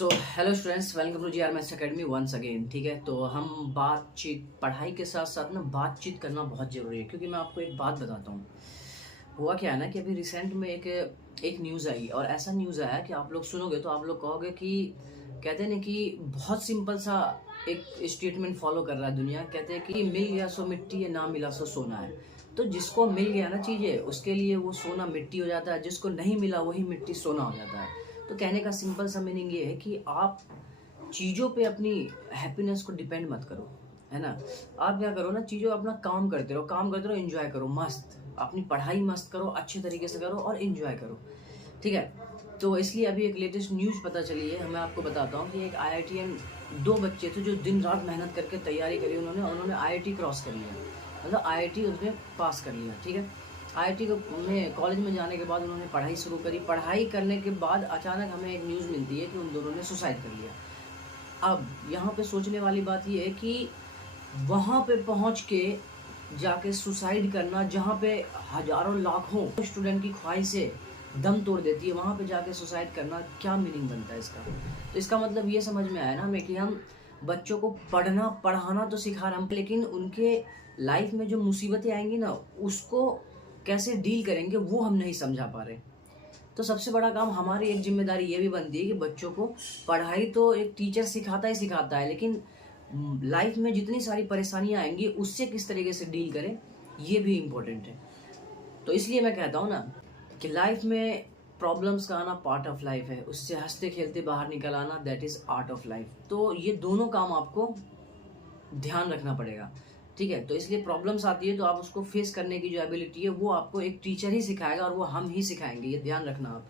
So hello students, welcome to GRMS academy once again. ठीक है, तो हम बातचीत, पढ़ाई के साथ साथ ना बातचीत करना बहुत ज़रूरी है। क्योंकि मैं आपको एक बात बताता हूँ। हुआ क्या है ना कि अभी रिसेंट में एक न्यूज़ आई, और ऐसा न्यूज़ आया कि आप लोग सुनोगे तो आप लोग कहोगे कि कहते हैं ना कि बहुत सिंपल सा एक स्टेटमेंट फॉलो कर रहा है दुनिया। कहते हैं कि मिल गया सो मिट्टी है, ना मिला सो सोना है। तो जिसको मिल गया ना चीज़ें, उसके लिए वो सोना मिट्टी हो जाता है, जिसको नहीं मिला वही मिट्टी सोना हो जाता है। तो कहने का सिंपल सा मीनिंग ये है कि आप चीज़ों पे अपनी हैप्पीनेस को डिपेंड मत करो, है ना। आप क्या करो ना, चीज़ों अपना काम करते रहो, एंजॉय करो, मस्त अपनी पढ़ाई मस्त करो, अच्छे तरीके से करो और एंजॉय करो। ठीक है, तो इसलिए अभी एक लेटेस्ट न्यूज़ पता चली है, मैं आपको बताता हूँ कि एक IITian दो बच्चे थे जो दिन रात मेहनत करके तैयारी करी उन्होंने IIT क्रॉस कर लिया, मतलब IIT उसने पास कर लिया। ठीक है, IIT में कॉलेज में जाने के बाद उन्होंने पढ़ाई शुरू करी। पढ़ाई करने के बाद अचानक हमें एक न्यूज़ मिलती है कि उन दोनों ने सुसाइड कर लिया। अब यहाँ पे सोचने वाली बात ये है कि वहाँ पे पहुँच के जाके सुसाइड करना, जहाँ पे हज़ारों लाखों स्टूडेंट की ख्वाहिशें दम तोड़ देती है, वहाँ पे जाके सुसाइड करना क्या मीनिंग बनता है इसका। तो इसका मतलब ये समझ में आया ना हमें कि हम बच्चों को पढ़ना पढ़ाना तो सिखा रहे हैं, लेकिन उनके लाइफ में जो मुसीबतें आएंगी ना, उसको कैसे डील करेंगे वो हम नहीं समझा पा रहे। तो सबसे बड़ा काम, हमारी एक जिम्मेदारी ये भी बनती है कि बच्चों को पढ़ाई तो एक टीचर सिखाता ही सिखाता है, लेकिन लाइफ में जितनी सारी परेशानियां आएंगी उससे किस तरीके से डील करें, ये भी इम्पोर्टेंट है। तो इसलिए मैं कहता हूँ ना कि लाइफ में प्रॉब्लम्स का आना पार्ट ऑफ लाइफ है, उससे हंसते खेलते बाहर निकल आना that is art of life. तो ये दोनों काम आपको ध्यान रखना पड़ेगा। ठीक है, तो इसलिए प्रॉब्लम्स आती है तो आप उसको फेस करने की जो एबिलिटी है वो आपको एक टीचर ही सिखाएगा, और वो हम ही सिखाएंगे, ये ध्यान रखना आप।